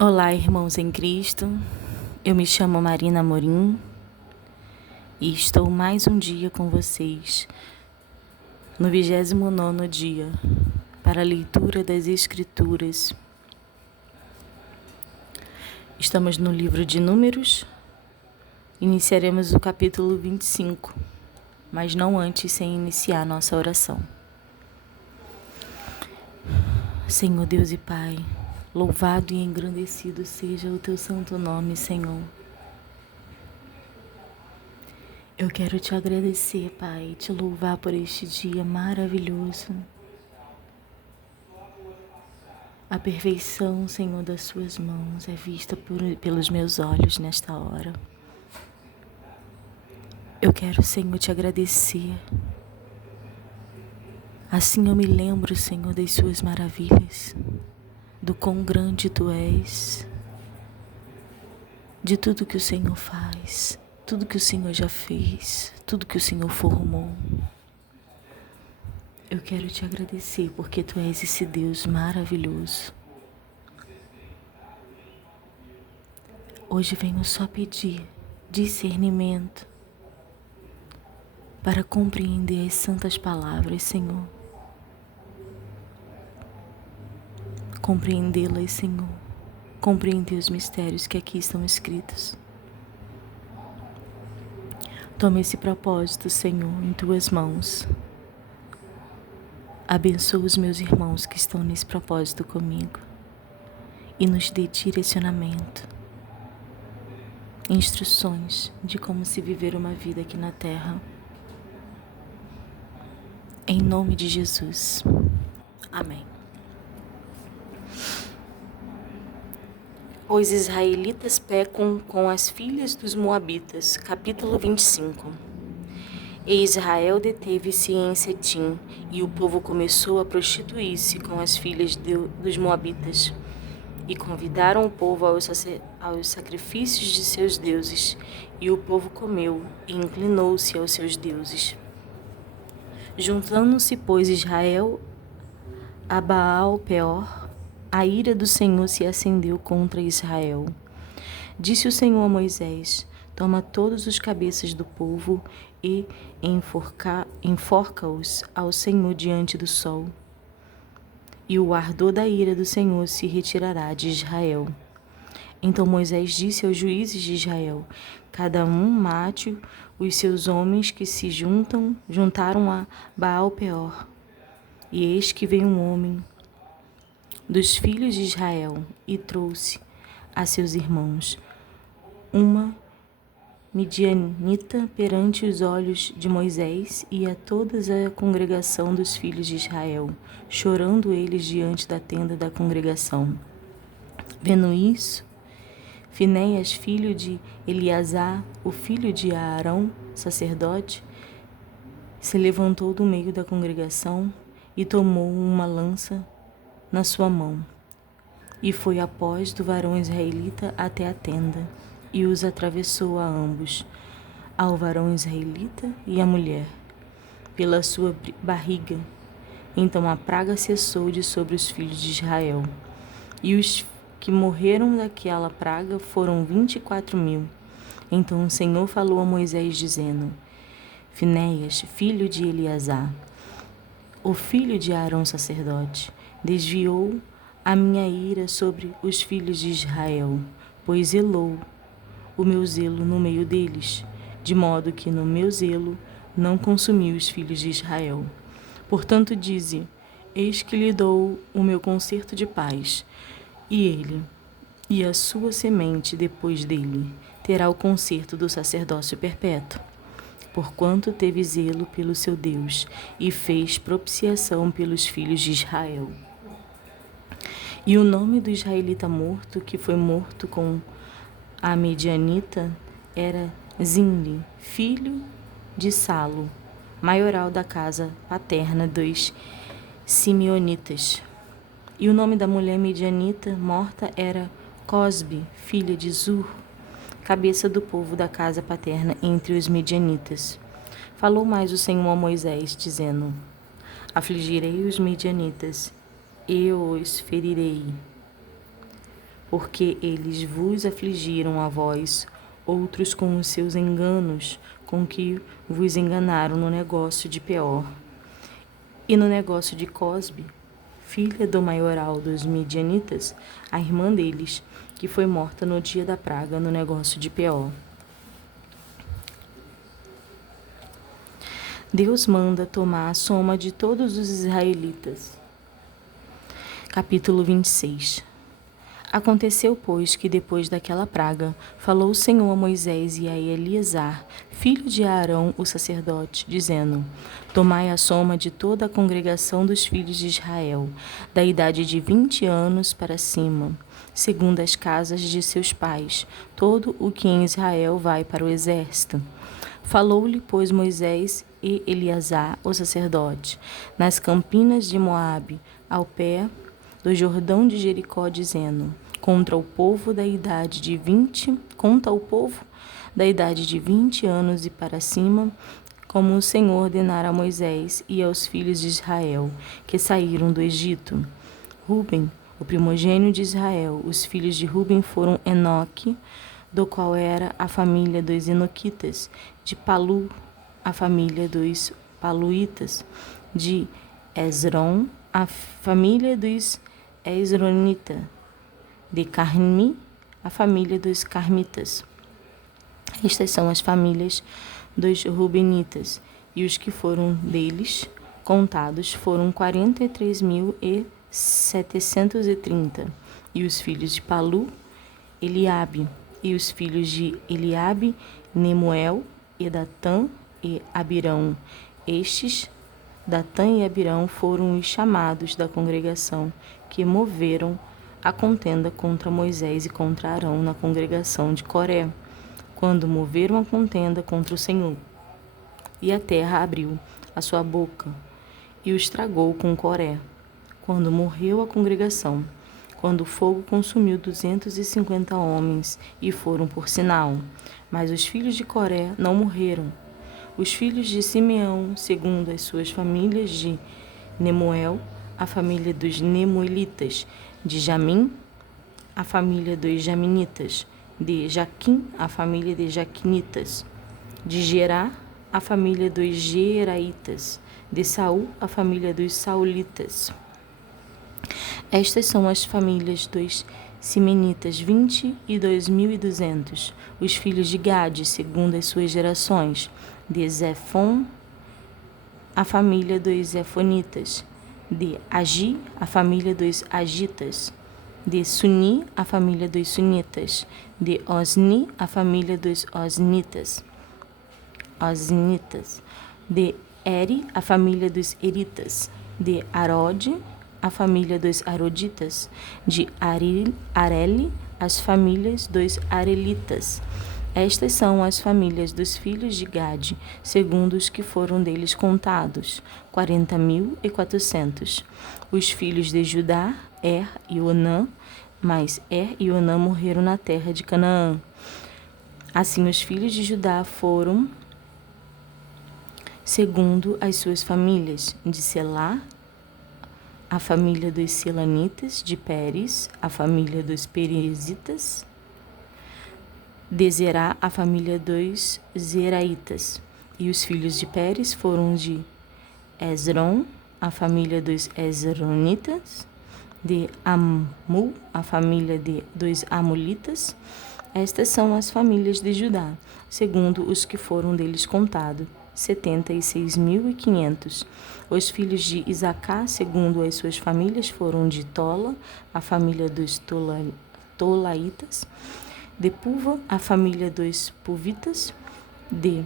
Olá, irmãos em Cristo. Eu me chamo Marina Amorim e estou mais um dia com vocês, no 29º dia, para a leitura das Escrituras. Estamos no livro de Números. Iniciaremos o capítulo 25, mas não antes sem iniciar nossa oração. Senhor Deus e Pai, louvado e engrandecido seja o Teu santo nome, Senhor. Eu quero Te agradecer, Pai, Te louvar por este dia maravilhoso. A perfeição, Senhor, das Suas mãos é vista pelos meus olhos nesta hora. Eu quero, Senhor, Te agradecer. Assim eu me lembro, Senhor, das Suas maravilhas, do quão grande Tu és, de tudo que o Senhor faz, tudo que o Senhor já fez, tudo que o Senhor formou. Eu quero Te agradecer porque Tu és esse Deus maravilhoso. Hoje venho só pedir discernimento para compreender as santas palavras, Senhor. Compreendê-las, Senhor. Compreender os mistérios que aqui estão escritos. Toma esse propósito, Senhor, em Tuas mãos. Abençoa os meus irmãos que estão nesse propósito comigo e nos dê direcionamento, instruções de como se viver uma vida aqui na terra. Em nome de Jesus. Amém. Os israelitas pecam com as filhas dos moabitas. Capítulo 25. E Israel deteve-se em Setim, e o povo começou a prostituir-se com as filhas dos moabitas. E convidaram o povo aos sacrifícios de seus deuses, e o povo comeu e inclinou-se aos seus deuses. Juntando-se, pois, Israel a Baal-peor, a ira do Senhor se acendeu contra Israel. Disse o Senhor a Moisés: toma todos os cabeças do povo e enforca-os ao Senhor diante do sol. E o ardor da ira do Senhor se retirará de Israel. Então Moisés disse aos juízes de Israel: cada um mate os seus homens que se juntaram a Baal-peor. E eis que veio um homem dos filhos de Israel e trouxe a seus irmãos uma midianita perante os olhos de Moisés e a toda a congregação dos filhos de Israel, chorando eles diante da tenda da congregação. Vendo isso, Finéias, filho de Eleazar, o filho de Arão, sacerdote, se levantou do meio da congregação e tomou uma lança na sua mão, e foi após do varão israelita até a tenda, e os atravessou a ambos, ao varão israelita e à mulher, pela sua barriga. Então a praga cessou de sobre os filhos de Israel, e os que morreram daquela praga foram 24.000. Então o Senhor falou a Moisés, dizendo: Finéias, filho de Eleazar, o filho de Arão sacerdote, desviou a minha ira sobre os filhos de Israel, pois zelou o meu zelo no meio deles, de modo que no meu zelo não consumi os filhos de Israel. Portanto dize: eis que lhe dou o meu concerto de paz, e ele, e a sua semente depois dele, terá o concerto do sacerdócio perpétuo. Porquanto teve zelo pelo seu Deus, e fez propiciação pelos filhos de Israel. E o nome do israelita morto, que foi morto com a medianita, era Zinri, filho de Salo, maioral da casa paterna dos simeonitas. E o nome da mulher medianita morta era Cosbe, filha de Zur, cabeça do povo da casa paterna entre os medianitas. Falou mais o Senhor a Moisés, dizendo: afligirei os medianitas, eu os ferirei. porque eles vos afligiram a vós, outros com os seus enganos, com que vos enganaram no negócio de Peor, e no negócio de Cosbe, filha do maioral dos midianitas, a irmã deles, que foi morta no dia da praga no negócio de Peor. Deus manda tomar a soma de todos os israelitas. Capítulo 26. Aconteceu, pois, que depois daquela praga, falou o Senhor a Moisés e a Eleazar, filho de Arão, o sacerdote, dizendo: Tomai a soma de toda a congregação dos filhos de Israel, da idade de 20 anos para cima, segundo as casas de seus pais, todo o que em Israel vai para o exército. Falou-lhe, pois, Moisés e Eleazar, o sacerdote, nas campinas de Moabe, ao pé do Jordão de Jericó, dizendo: conta ao povo da idade de 20 anos e para cima, como o Senhor ordenara a Moisés e aos filhos de Israel, que saíram do Egito. Ruben, o primogênito de Israel, os filhos de Ruben foram Enoque, do qual era a família dos Enoquitas, de Palu, a família dos Paluítas, de Esrom, a família dos Esronitas, de Carmi, a família dos Carmitas. Estas são as famílias dos Rubenitas, e os que foram deles contados foram 43.730. E os filhos de Palu, Eliabe, e os filhos de Eliabe, Nemuel, e Datã e Abirão. Estes, Datã e Abirão, foram os chamados da congregação, que moveram a contenda contra Moisés e contra Arão na congregação de Coré, quando moveram a contenda contra o Senhor. E a terra abriu a sua boca e os tragou com Coré, quando morreu a congregação, quando o fogo consumiu 250 homens, e foram por sinal. Mas os filhos de Coré não morreram. Os filhos de Simeão, segundo as suas famílias, de Nemuel, a família dos Nemuelitas, de Jamim, a família dos Jaminitas, de Jaquim, a família de Jaquinitas, de Gerá, a família dos Geraitas, de Saul, a família dos Saulitas. Estas são as famílias dos Simenitas, 22.200. Os filhos de Gade, segundo as suas gerações, de Zefon, a família dos Zefonitas, de Agi, a família dos Agitas, de Suni, a família dos Sunitas, de Osni, a família dos Osnitas, de Eri, a família dos Eritas, de Arode, a família dos Aroditas, de Areli, as famílias dos Arelitas. Estas são as famílias dos filhos de Gade, segundo os que foram deles contados, 40.400. Os filhos de Judá, e Onã, mas e Onã morreram na terra de Canaã. Assim os filhos de Judá foram segundo as suas famílias, de Selá, a família dos Selanitas, de Pérez, a família dos Perezitas, de Zerá, a família dos Zeraitas. E os filhos de Pérez foram de Esrom, a família dos Esronitas, de Amul, a família dos Amulitas. Estas são as famílias de Judá, segundo os que foram deles contados, 76.500. Os filhos de Isacar, segundo as suas famílias, foram de Tola, a família dos Tolaitas, de Puva, a família dos Puvitas, de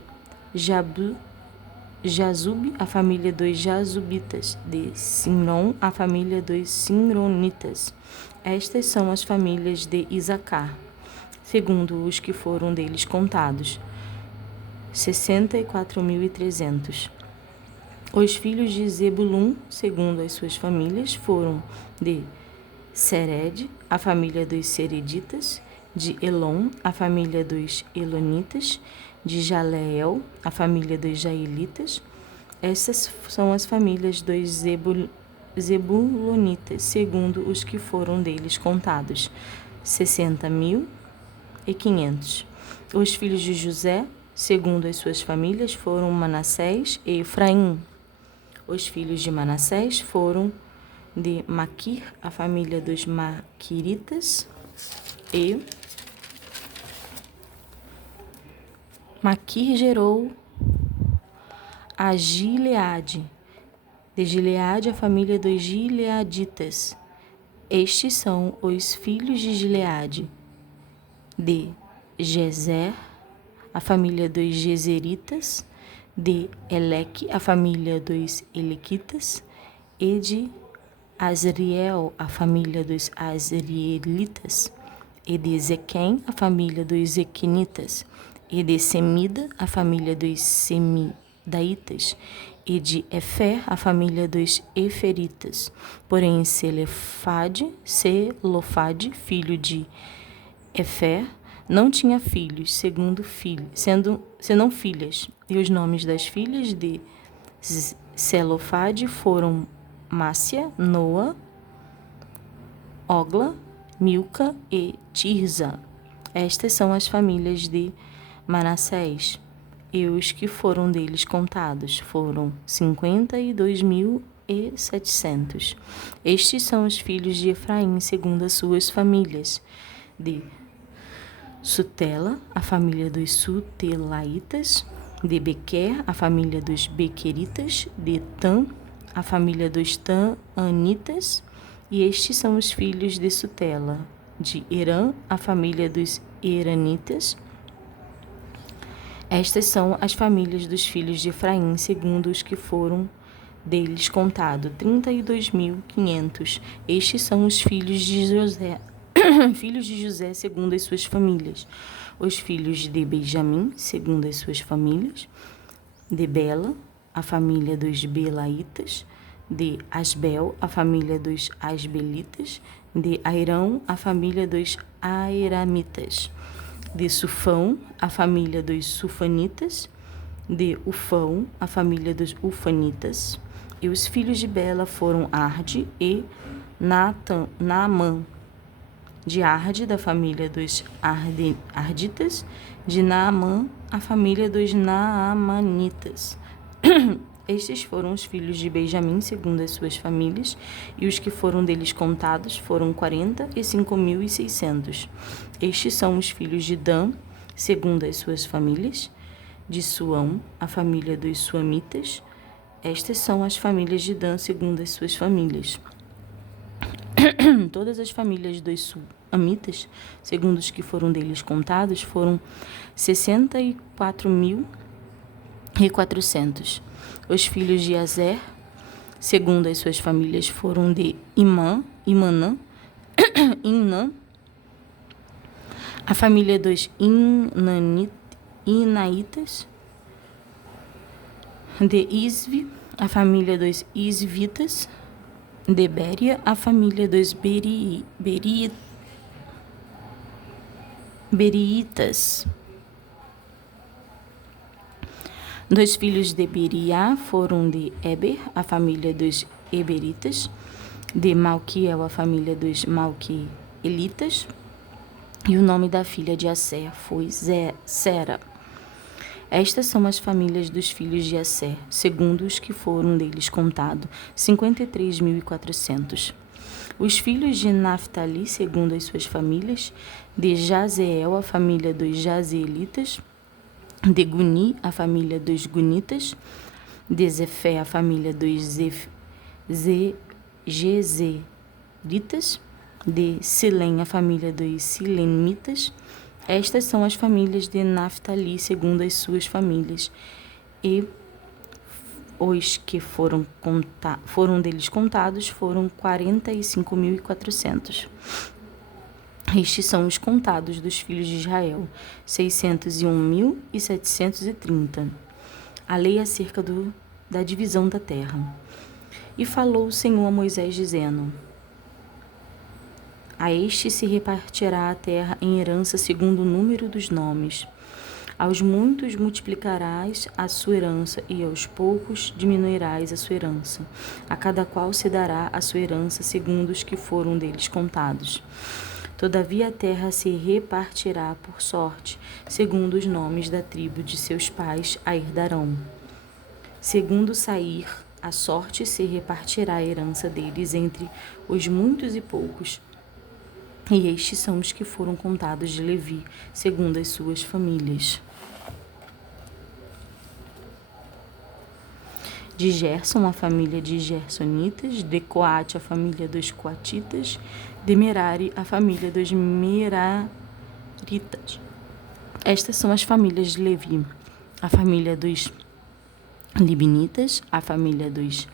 Jazub, a família dos Jazubitas, de Simron, a família dos Simronitas. Estas são as famílias de Isacar, segundo os que foram deles contados, 64.300. Os filhos de Zebulun, segundo as suas famílias, foram de Sered, a família dos Sereditas, de Elon, a família dos Elonitas, de Jaleel, a família dos Jaelitas. Essas são as famílias dos Zebulonitas, segundo os que foram deles contados, 60.500. Os filhos de José, segundo as suas famílias, foram Manassés e Efraim. Os filhos de Manassés foram de Maquir, a família dos Maquiritas, e Maquir gerou a Gileade. De Gileade, a família dos Gileaditas. Estes são os filhos de Gileade. De Gezer, a família dos Gezeritas. De Eleque, a família dos Elequitas. E de Azriel, a família dos Azrielitas. E de Zequém, a família dos Zequinitas. E de Semida, a família dos Semidaitas. E de Efer, a família dos Eferitas. Porém, Selofade, filho de Efer, não tinha filhos, senão filhas. E os nomes das filhas de Selofade foram Mácia, Noa, Ogla, Milca e Tirza. Estas são as famílias de Manassés. E os que foram deles contados foram 52.700. Estes são os filhos de Efraim, segundo as suas famílias. De Sutela, a família dos Sutelaitas. De Bequer, a família dos Bequeritas. De Tam, a família dos Tanitas. E estes são os filhos de Sutela. De Herã, a família dos Heranitas. Estas são as famílias dos filhos de Efraim, segundo os que foram deles contados, 32.500. Estes são os filhos de José, segundo as suas famílias. Os filhos de Benjamim, segundo as suas famílias. De Bela, a família dos Belaitas. De Asbel, a família dos Asbelitas. De Airão, a família dos Airamitas. De Sufão, a família dos Sufanitas. De Ufão, a família dos Ufanitas. E os filhos de Bela foram Arde e Naamã. De Arde, da família dos Arditas. De Naamã, a família dos Naamanitas. Estes foram os filhos de Benjamim, segundo as suas famílias, e os que foram deles contados foram 45.600. Estes são os filhos de Dan, segundo as suas famílias. De Suão, a família dos Suamitas. Estas são as famílias de Dan, segundo as suas famílias. Todas as famílias dos Suamitas, segundo os que foram deles contados, foram 64.400. Os filhos de Azer, segundo as suas famílias, foram de Imanã, Inã, a família dos Inaitas. De Isvi, a família dos Isvitas. De Béria, a família dos Beriitas. Dos filhos de Beriá foram de Eber, a família dos Eberitas. De Malquiel, a família dos Malquielitas. E o nome da filha de Asser foi Sera. Estas são as famílias dos filhos de Asser, segundo os que foram deles contados, 53.400. Os filhos de Naphtali, segundo as suas famílias. De Jazeel, a família dos Jazeelitas. De Guni, a família dos Gunitas. De Zefé, a família dos Gezeritas. De Silém, a família dos Silemitas. Estas são as famílias de Naphtali, segundo as suas famílias. E os que foram deles contados foram 45.400. Estes são os contados dos filhos de Israel, 601.730. A lei acerca da divisão da terra. E falou o Senhor a Moisés, dizendo: a este se repartirá a terra em herança segundo o número dos nomes. Aos muitos multiplicarás a sua herança, e aos poucos diminuirás a sua herança. A cada qual se dará a sua herança segundo os que foram deles contados. Todavia a terra se repartirá por sorte, segundo os nomes da tribo de seus pais a herdarão. Segundo sair, a sorte se repartirá a herança deles entre os muitos e poucos. E estes são os que foram contados de Levi, segundo as suas famílias. De Gerson, a família de Gersonitas; de Coate, a família dos Coatitas; de Merari, a família dos Meraritas. Estas são as famílias de Levi: a família dos Libinitas, a família dos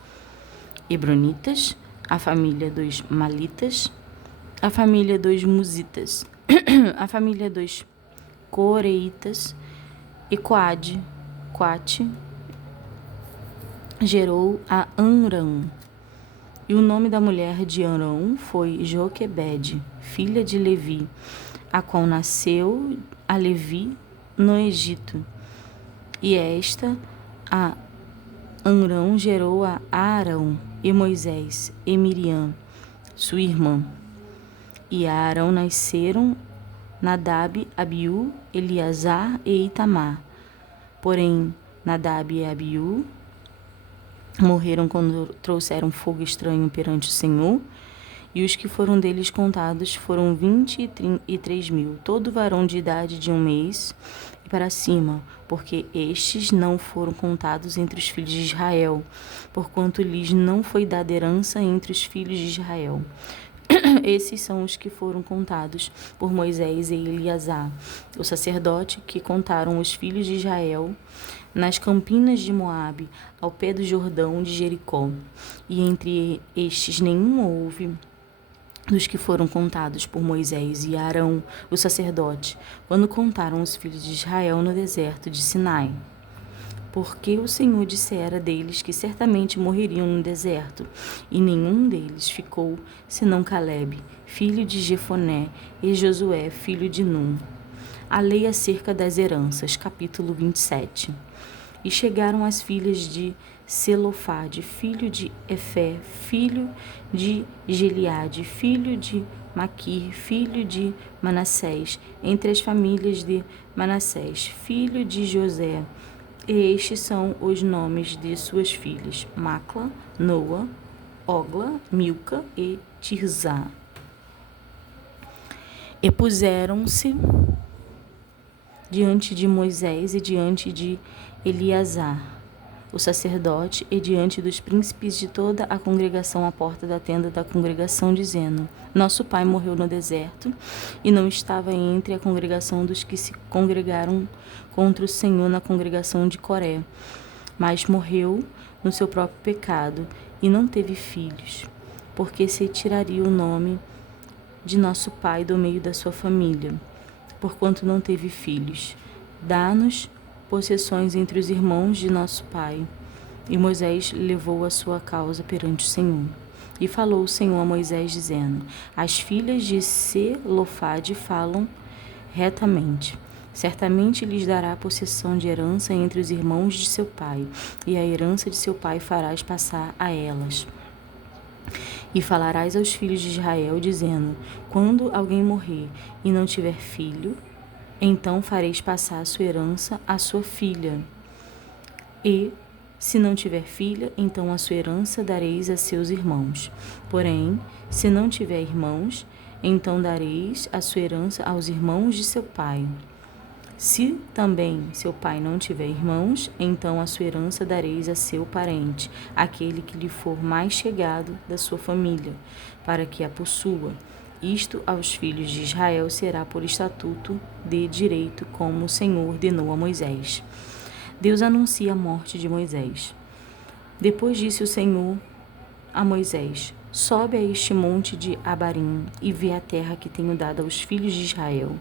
Hebronitas, a família dos Malitas, a família dos Musitas, a família dos Coreitas. E Coate gerou a Amram. E o nome da mulher de Arão foi Joquebede, filha de Levi, a qual nasceu a Levi no Egito. E esta, a Amram, gerou a Arão e Moisés e Miriam, sua irmã. E a Arão nasceram Nadab, Abiú, Eleazar e Itamar. Porém, Nadab e Abiú morreram quando trouxeram fogo estranho perante o Senhor, e os que foram deles contados foram 23.000, todo varão de idade de 1 mês e para cima, porque estes não foram contados entre os filhos de Israel, porquanto lhes não foi dada herança entre os filhos de Israel. Esses são os que foram contados por Moisés e Eleazar, o sacerdote, que contaram os filhos de Israel nas campinas de Moabe, ao pé do Jordão de Jericó. E entre estes nenhum houve dos que foram contados por Moisés e Arão, o sacerdote, quando contaram os filhos de Israel no deserto de Sinai. Porque o Senhor dissera deles que certamente morreriam no deserto, e nenhum deles ficou, senão Calebe, filho de Jefoné, e Josué, filho de Num. A lei acerca das heranças, capítulo 27. E chegaram as filhas de Selofade, filho de Efé, filho de Gileade, filho de Maquir, filho de Manassés, entre as famílias de Manassés, filho de José. E estes são os nomes de suas filhas: Macla, Noa, Ogla, Milca e Tirzá. E puseram-se diante de Moisés e diante de Eleazar, o sacerdote, e diante dos príncipes de toda a congregação à porta da tenda da congregação, dizendo: Nosso pai morreu no deserto e não estava entre a congregação dos que se congregaram contra o Senhor na congregação de Coré, mas morreu no seu próprio pecado e não teve filhos, porque se tiraria o nome de nosso pai do meio da sua família, porquanto não teve filhos. Dá-nos possessões entre os irmãos de nosso pai. E Moisés levou a sua causa perante o Senhor. E falou o Senhor a Moisés, dizendo: As filhas de Selofade falam retamente. Certamente lhes dará possessão de herança entre os irmãos de seu pai, e a herança de seu pai farás passar a elas. E falarás aos filhos de Israel, dizendo: Quando alguém morrer e não tiver filho, então fareis passar a sua herança à sua filha. E, se não tiver filha, então a sua herança dareis a seus irmãos. Porém, se não tiver irmãos, então dareis a sua herança aos irmãos de seu pai. Se também seu pai não tiver irmãos, então a sua herança dareis a seu parente, aquele que lhe for mais chegado da sua família, para que a possua. Isto aos filhos de Israel será por estatuto de direito, como o Senhor ordenou a Moisés. Deus anuncia a morte de Moisés. Depois disse o Senhor a Moisés: Sobe a este monte de Abarim e vê a terra que tenho dado aos filhos de Israel.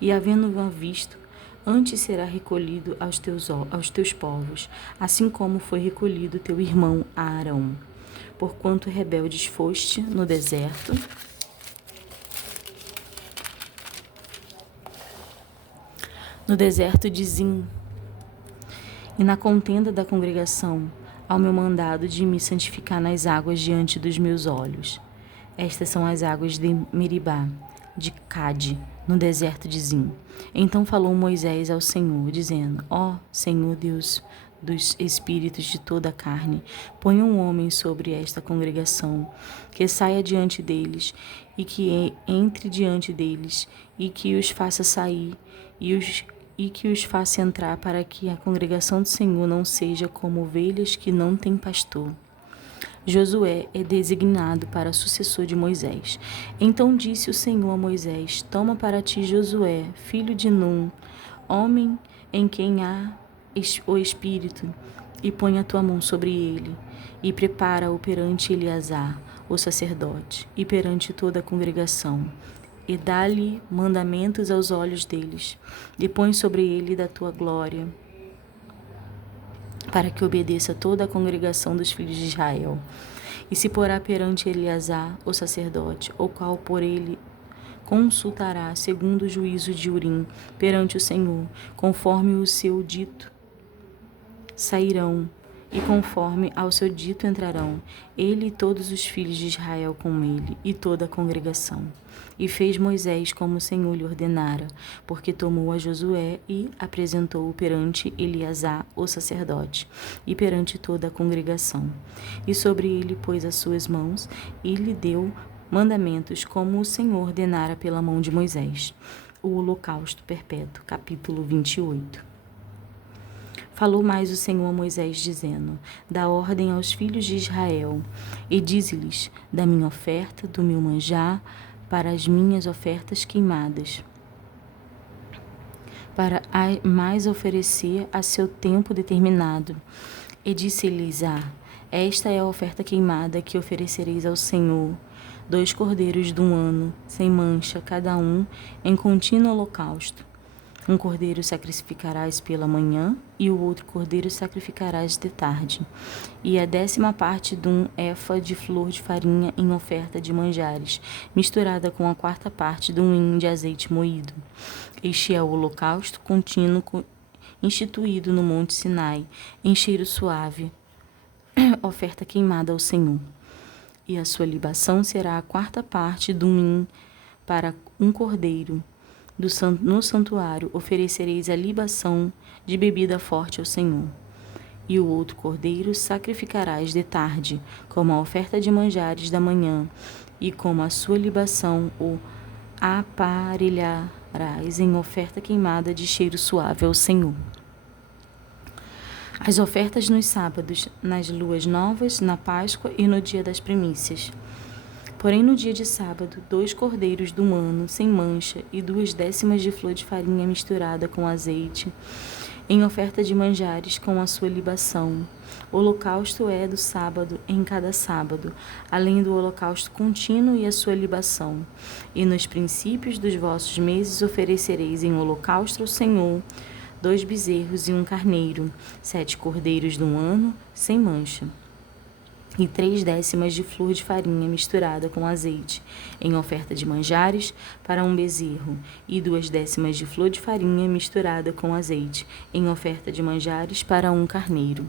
E havendo-a visto, antes será recolhido aos teus povos, assim como foi recolhido teu irmão Arão. Porquanto rebeldes foste no deserto, de Zim, e na contenda da congregação, ao meu mandado de me santificar nas águas diante dos meus olhos. Estas são as águas de Meribá. de Cade, no deserto de Zim. Então falou Moisés ao Senhor, dizendo: Ó Senhor Deus dos espíritos de toda a carne, põe um homem sobre esta congregação, que saia diante deles, e que entre diante deles, e que os faça sair, e que os faça entrar, para que a congregação do Senhor não seja como ovelhas que não têm pastor. Josué é designado para sucessor de Moisés. Então disse o Senhor a Moisés: Toma para ti Josué, filho de Num, homem em quem há o Espírito, e põe a tua mão sobre ele, e prepara-o perante Eleazar, o sacerdote, e perante toda a congregação, e dá-lhe mandamentos aos olhos deles, e põe sobre ele da tua glória, para que obedeça toda a congregação dos filhos de Israel. E se porá perante Eleazar, o sacerdote, o qual por ele consultará segundo o juízo de Urim perante o Senhor, conforme o seu dito sairão, e conforme ao seu dito entrarão, ele e todos os filhos de Israel com ele, e toda a congregação. E fez Moisés como o Senhor lhe ordenara, porque tomou a Josué e apresentou-o perante Eleazar, o sacerdote, e perante toda a congregação. E sobre ele pôs as suas mãos, e lhe deu mandamentos, como o Senhor ordenara pela mão de Moisés. O holocausto perpétuo, capítulo 28. Falou mais o Senhor a Moisés, dizendo: Dá ordem aos filhos de Israel, e dize-lhes: Da minha oferta, do meu manjar, para as minhas ofertas queimadas, para mais oferecer a seu tempo determinado. E disse Eleazar: Esta é a oferta queimada que oferecereis ao Senhor: 2 cordeiros de 1 ano, sem mancha, cada um, em contínuo holocausto. Um cordeiro sacrificarás pela manhã, e o outro cordeiro sacrificarás de tarde. E a 10ª parte de 1 efa de flor de farinha em oferta de manjares, misturada com a 4ª parte de 1 hin de azeite moído. Este é o holocausto contínuo instituído no monte Sinai, em cheiro suave, oferta queimada ao Senhor. E a sua libação será a 4ª parte de 1 hin para um cordeiro. No santuário oferecereis a libação de bebida forte ao Senhor. E o outro cordeiro sacrificarás de tarde, como a oferta de manjares da manhã, e como a sua libação o aparelharás em oferta queimada de cheiro suave ao Senhor. As ofertas nos sábados, nas luas novas, na Páscoa e no dia das primícias. Porém, no dia de sábado, 2 cordeiros de 1 ano, sem mancha, e 2/10 de flor de farinha misturada com azeite, em oferta de manjares com a sua libação. O holocausto é do sábado em cada sábado, além do holocausto contínuo e a sua libação. E nos princípios dos vossos meses oferecereis em holocausto ao Senhor 2 bezerros e 1 carneiro, 7 cordeiros de 1 ano, sem mancha, e 3/10 de flor de farinha misturada com azeite, em oferta de manjares, para 1 bezerro, e 2/10 de flor de farinha misturada com azeite, em oferta de manjares, para 1 carneiro.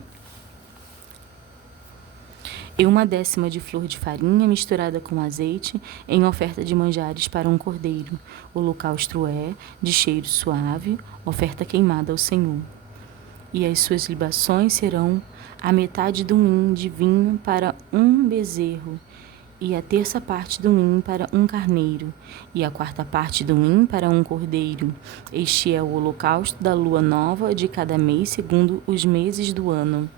E 1/10 de flor de farinha misturada com azeite, em oferta de manjares, para 1 cordeiro. O holocausto é de cheiro suave, oferta queimada ao Senhor. E as suas libações serão a metade de 1 hin de vinho para 1 bezerro, e a 1/3 parte de 1 hin para 1 carneiro, e a 4ª parte de 1 hin para 1 cordeiro. Este é o holocausto da lua nova de cada mês, segundo os meses do ano.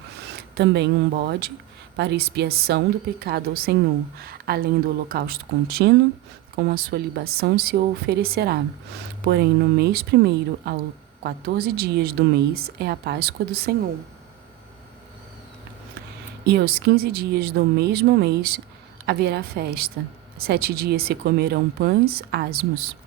Também 1 bode, para expiação do pecado ao Senhor, além do holocausto contínuo, com a sua libação se oferecerá. Porém, no mês primeiro, ao 14 dias do mês, é a Páscoa do Senhor. E aos 15 dias do mesmo mês haverá festa. 7 dias se comerão pães asmos.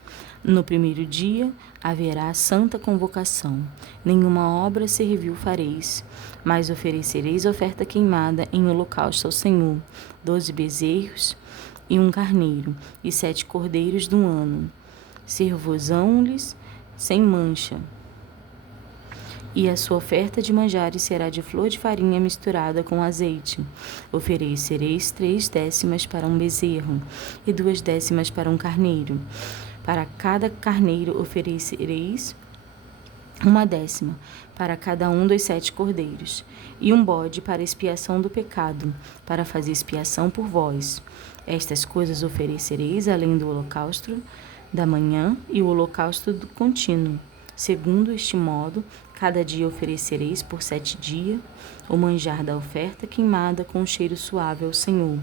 No primeiro dia haverá santa convocação. Nenhuma obra servil fareis, mas oferecereis oferta queimada em holocausto ao Senhor, 12 bezerros e 1 carneiro, e 7 cordeiros de 1 ano. Servosão-lhes sem mancha. E a sua oferta de manjares será de flor de farinha misturada com azeite. Oferecereis 3/10 para 1 bezerro, e 2/10 para 1 carneiro. Para cada carneiro oferecereis 1/10, para cada um dos 7 cordeiros, e um bode para expiação do pecado, para fazer expiação por vós. Estas coisas oferecereis além do holocausto da manhã e o holocausto do contínuo. Segundo este modo, cada dia oferecereis por 7 dias o manjar da oferta queimada com cheiro suave ao Senhor.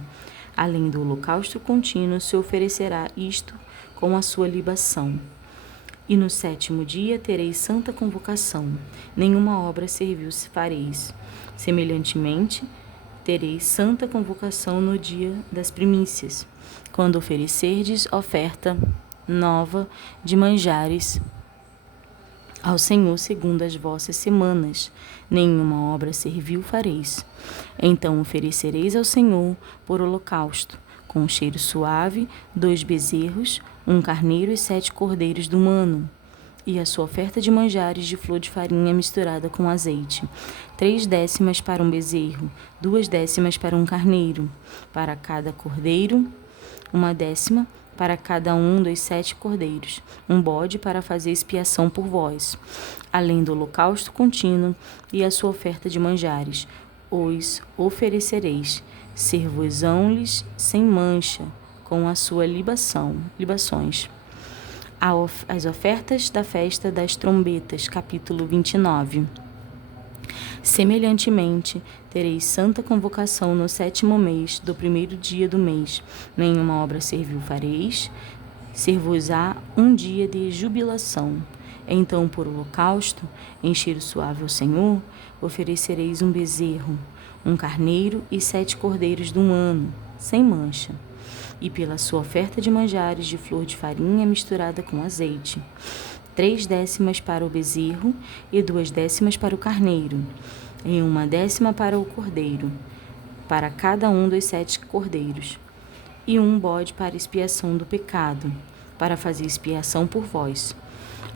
Além do holocausto contínuo, se oferecerá isto com a sua libação. E no 7º dia tereis santa convocação, nenhuma obra servil fareis. Semelhantemente, tereis santa convocação no dia das primícias, quando oferecerdes oferta nova de manjares ao Senhor segundo as vossas semanas, nenhuma obra servil fareis. Então oferecereis ao Senhor por holocausto, com cheiro suave, 2 bezerros, 1 carneiro e 7 cordeiros do ano, e a sua oferta de manjares de flor de farinha misturada com azeite, 3/10 para um bezerro, 2/10 para um carneiro, para cada cordeiro, 1/10 para cada um dos 7 cordeiros, um bode para fazer expiação por vós, além do holocausto contínuo e a sua oferta de manjares, os oferecereis, ser-vos-ão-lhes sem mancha, com a sua libações. As ofertas da festa das trombetas, capítulo 29. Semelhantemente, tereis santa convocação no 7º mês, do 1º dia do mês. Nenhuma obra servil fareis, ser-vos-á um dia de jubilação. Então, por holocausto, em cheiro suave ao Senhor, oferecereis um bezerro, 1 carneiro e 7 cordeiros de um ano, sem mancha. E pela sua oferta de manjares de flor de farinha misturada com azeite, 3/10 para o bezerro e 2/10 para o carneiro, e 1/10 para o cordeiro, para cada um dos 7 cordeiros, e um bode para expiação do pecado, para fazer expiação por vós.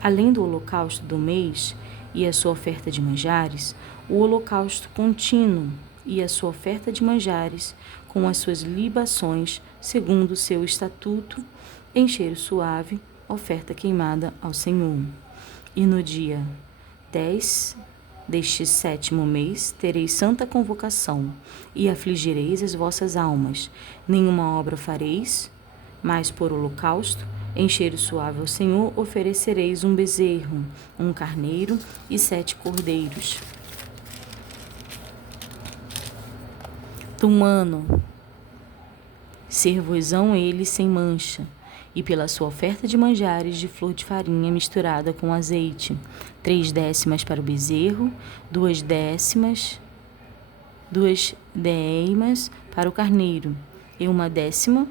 Além do holocausto do mês e a sua oferta de manjares, o holocausto contínuo e a sua oferta de manjares, com as suas libações, segundo o seu estatuto, em cheiro suave, oferta queimada ao Senhor. E no dia 10 deste 7º mês tereis santa convocação, e afligireis as vossas almas. Nenhuma obra fareis, mas por holocausto, em cheiro suave ao Senhor, oferecereis um bezerro, 1 carneiro e 7 cordeiros do ano, ser-vos-ão eles sem mancha, e pela sua oferta de manjares de flor de farinha misturada com azeite, 3/10 para o bezerro, 2/10 para o carneiro, e 1/10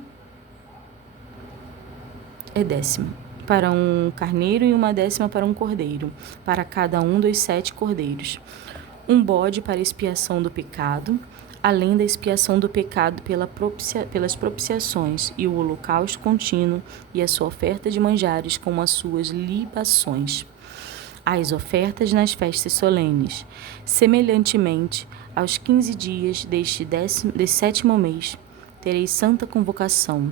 para um carneiro e 1/10 para um cordeiro, para cada um dos 7 cordeiros. Um bode para expiação do pecado, além da expiação do pecado pelas propiciações, e o holocausto contínuo e a sua oferta de manjares com as suas libações. As ofertas nas festas solenes. Semelhantemente, aos 15 dias deste 7º mês, tereis santa convocação.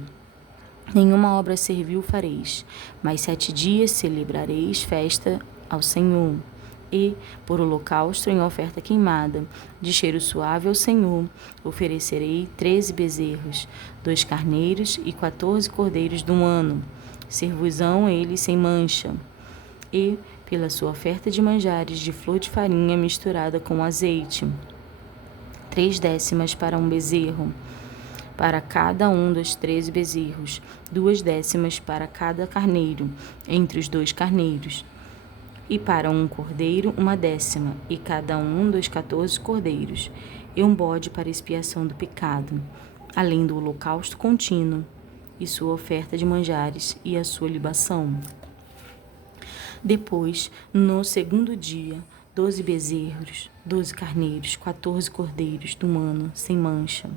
Nenhuma obra servil fareis, mas 7 dias celebrareis festa ao Senhor. E, por holocausto em oferta queimada, de cheiro suave ao Senhor, oferecerei 13 bezerros, 2 carneiros e 14 cordeiros de um ano. Ser-vos-ão eles sem mancha. E, pela sua oferta de manjares de flor de farinha misturada com azeite, 3/10 para um bezerro, para cada um dos 13 bezerros, 2/10 para cada carneiro, entre os 2 carneiros, e para um cordeiro 1/10, e cada um dos 14 cordeiros, e um bode para expiação do pecado, além do holocausto contínuo, e sua oferta de manjares e a sua libação. Depois, no 2º dia, 12 bezerros, 12 carneiros, 14 cordeiros do ano, sem mancha,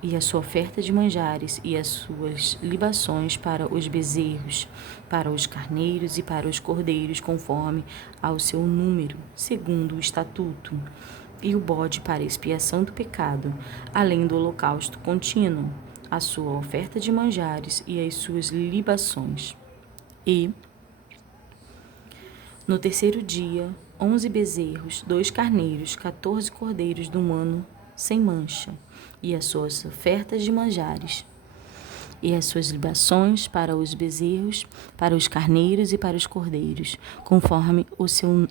e a sua oferta de manjares e as suas libações para os bezerros, para os carneiros e para os cordeiros, conforme ao seu número, segundo o estatuto, e o bode para expiação do pecado, além do holocausto contínuo, a sua oferta de manjares e as suas libações. E, no terceiro dia, 11 bezerros, 2 carneiros, 14 cordeiros de um ano sem mancha, e as suas ofertas de manjares, e as suas libações para os bezerros, para os carneiros e para os cordeiros, conforme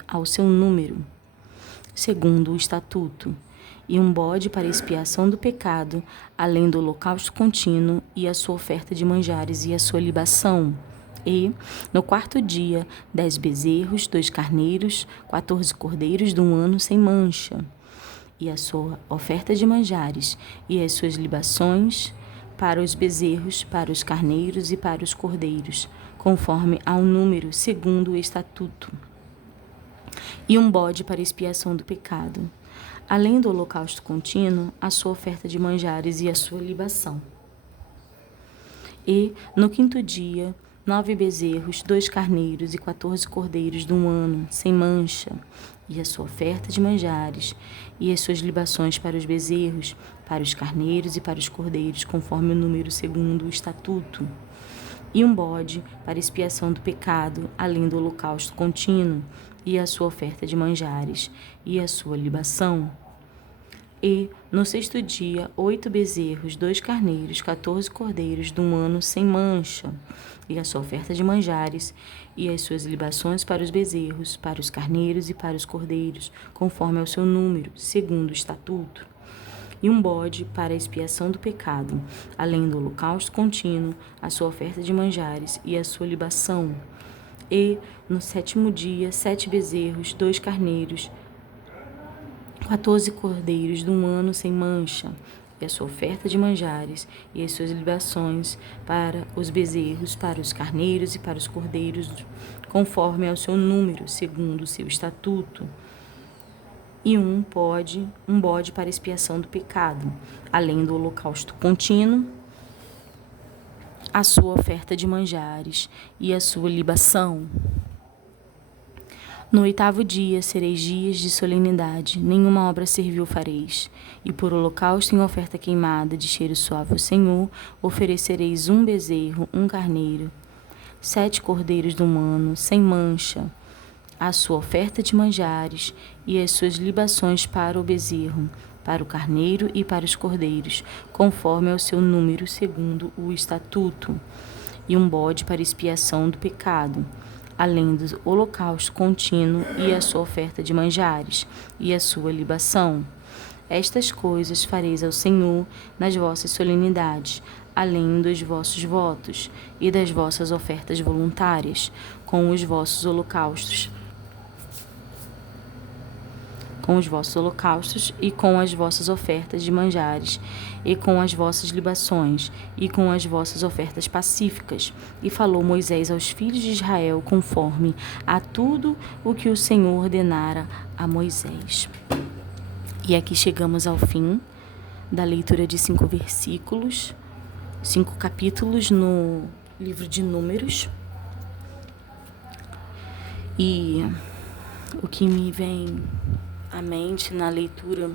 ao seu número, segundo o estatuto, e um bode para expiação do pecado, além do holocausto contínuo, e a sua oferta de manjares e a sua libação. E, no quarto dia, 10 bezerros, 2 carneiros, 14 cordeiros de um ano sem mancha, e a sua oferta de manjares, e as suas libações para os bezerros, para os carneiros e para os cordeiros, conforme ao número, segundo o estatuto. E um bode para expiação do pecado, além do holocausto contínuo, a sua oferta de manjares e a sua libação. E, no quinto dia, 9 bezerros, 2 carneiros e 14 cordeiros de um ano, sem mancha, e a sua oferta de manjares, e as suas libações para os bezerros, para os carneiros e para os cordeiros, conforme o número segundo o estatuto. E um bode para expiação do pecado, além do holocausto contínuo, e a sua oferta de manjares, e a sua libação. E, no sexto dia, 8 bezerros, 2 carneiros, 14 cordeiros de um ano sem mancha, e a sua oferta de manjares, e as suas libações para os bezerros, para os carneiros e para os cordeiros, conforme ao seu número, segundo o estatuto. E um bode para a expiação do pecado, além do holocausto contínuo, a sua oferta de manjares e a sua libação. E, no sétimo dia, 7 bezerros, 2 carneiros, 14 cordeiros de um ano sem mancha, e a sua oferta de manjares, e as suas libações para os bezerros, para os carneiros e para os cordeiros, conforme ao seu número, segundo o seu estatuto. E um bode para expiação do pecado, além do holocausto contínuo, a sua oferta de manjares e a sua libação. No oitavo dia sereis dias de solenidade, nenhuma obra servil fareis. E por holocausto em oferta queimada de cheiro suave ao Senhor, oferecereis 1 bezerro, 1 carneiro, 7 cordeiros de um ano, sem mancha, a sua oferta de manjares e as suas libações para o bezerro, para o carneiro e para os cordeiros, conforme ao seu número, segundo o estatuto. E um bode para expiação do pecado, além do holocausto contínuo e a sua oferta de manjares, e a sua libação. Estas coisas fareis ao Senhor nas vossas solenidades, além dos vossos votos e das vossas ofertas voluntárias, com os vossos holocaustos, e com as vossas ofertas de manjares, e com as vossas libações, e com as vossas ofertas pacíficas. E falou Moisés aos filhos de Israel conforme a tudo o que o Senhor ordenara a Moisés. E aqui chegamos ao fim da leitura de 5 versículos, 5 capítulos no livro de Números. E o que me vem à mente na leitura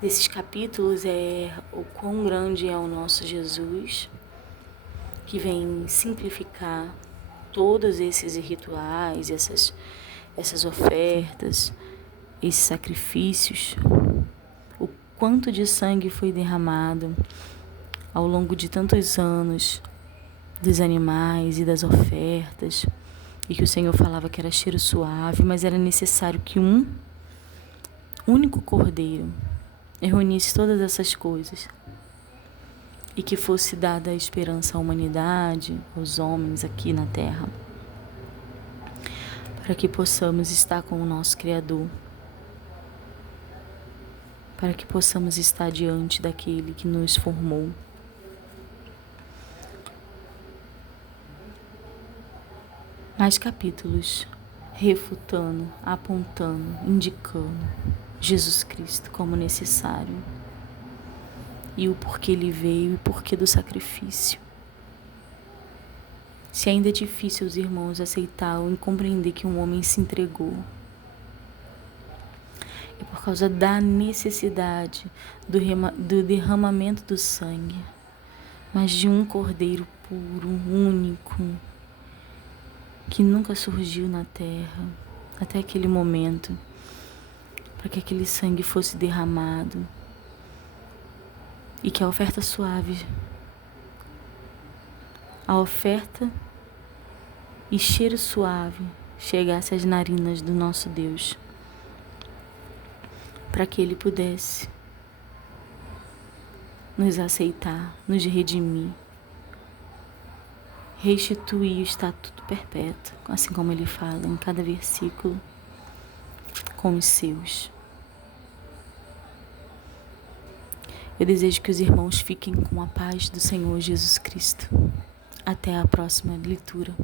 desses capítulos é o quão grande é o nosso Jesus, que vem simplificar todos esses rituais, essas ofertas, esses sacrifícios, o quanto de sangue foi derramado ao longo de tantos anos dos animais e das ofertas, e que o Senhor falava que era cheiro suave, mas era necessário que um único cordeiro reunisse todas essas coisas e que fosse dada a esperança à humanidade, aos homens aqui na terra, para que possamos estar com o nosso Criador, para que possamos estar diante daquele que nos formou. Mais capítulos refutando, apontando, indicando Jesus Cristo como necessário, e o porquê ele veio e o porquê do sacrifício. Se ainda é difícil os irmãos aceitar ou compreender que um homem se entregou, é por causa da necessidade do derramamento do sangue, mas de um cordeiro puro, único, que nunca surgiu na terra, até aquele momento, para que aquele sangue fosse derramado e que a oferta suave, a oferta e cheiro suave chegasse às narinas do nosso Deus, para que Ele pudesse nos aceitar, nos redimir, restituir o estatuto perpétuo, assim como Ele fala em cada versículo, com os seus. Eu desejo que os irmãos fiquem com a paz do Senhor Jesus Cristo. Até a próxima leitura.